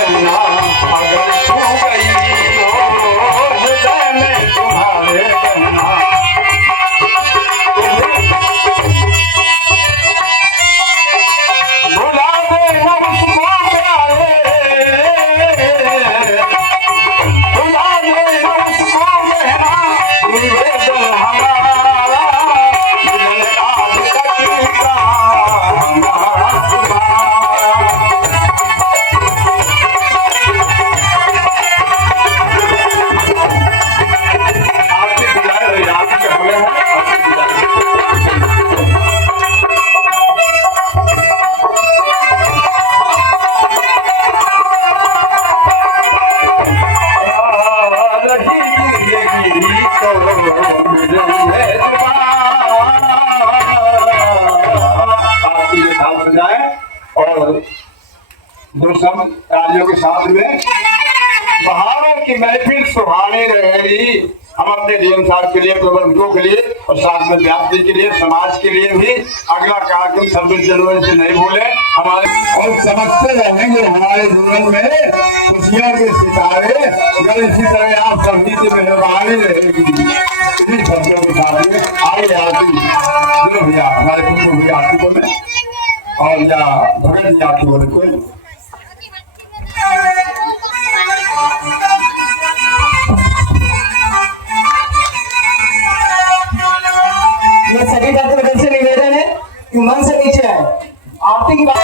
रहना अगर छू गई हो हृदय में तुम्हारे रहना। भुला देना उसको प्यारे, भुला देना उसको रहना निवेदन हमारा, मिलन आज तक का हमारा तुम्हारा। आपकी गुजारिश है, आपकी कबूल है, आपकी गुजारिश और दो सब कार्यों के साथ में बहारों की महफिल सुहानी रहेगी। हम अपने डीएम साहब के लिए, प्रबंधकों के लिए और साथ में व्याप्ति के लिए, समाज के लिए भी अगला कार्यक्रम 26 जनवरी से नहीं भूले हमारे, और समझते रहेंगे हमारे जीवन में खुशियों के सितारे। अगर इसी तरह आप सभी की मेहरबानी रहेगी इन्हीं शब्दों के साथ में आगे आती जो भैया हमारे कुछ भैया आती बोले और या भगत जी आती बोले कोई ये सभी भक्तों से निवेदन है कि मन से नीचे आए आरती की बात